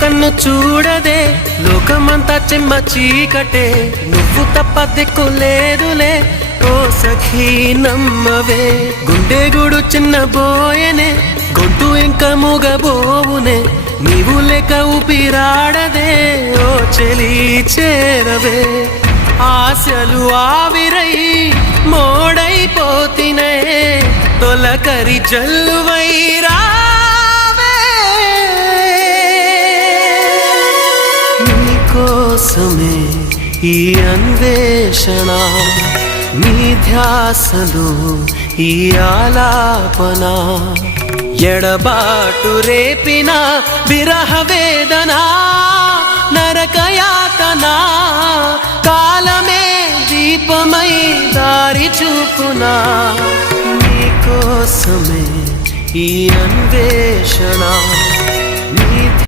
కన్ను చూడదే లోకమంతా చెమ్మ చీకటే నువ్వు తప్ప దిక్కులేదులే ఓ సఖీ నమ్మవే గుండె గుడు చిన్న బోయనే గొంతు ఇంకా మూగబోవునే నీవు లేక ఊపిరాడదే ఓ చెలి చేరవే ఆశలు ఆవిరై మోడైపోతినే తొలకరి జల్లువైరా కోసమే ఈ అన్వేషణ నీ ధ్యాసలో ఈ ఆలాపన ఎడబాటు రేపిన విరహ వేదన నరకయాతన కాలమే దీపమై దారి చూపునా నీ కోసమే ఈ అన్వేషణ నీ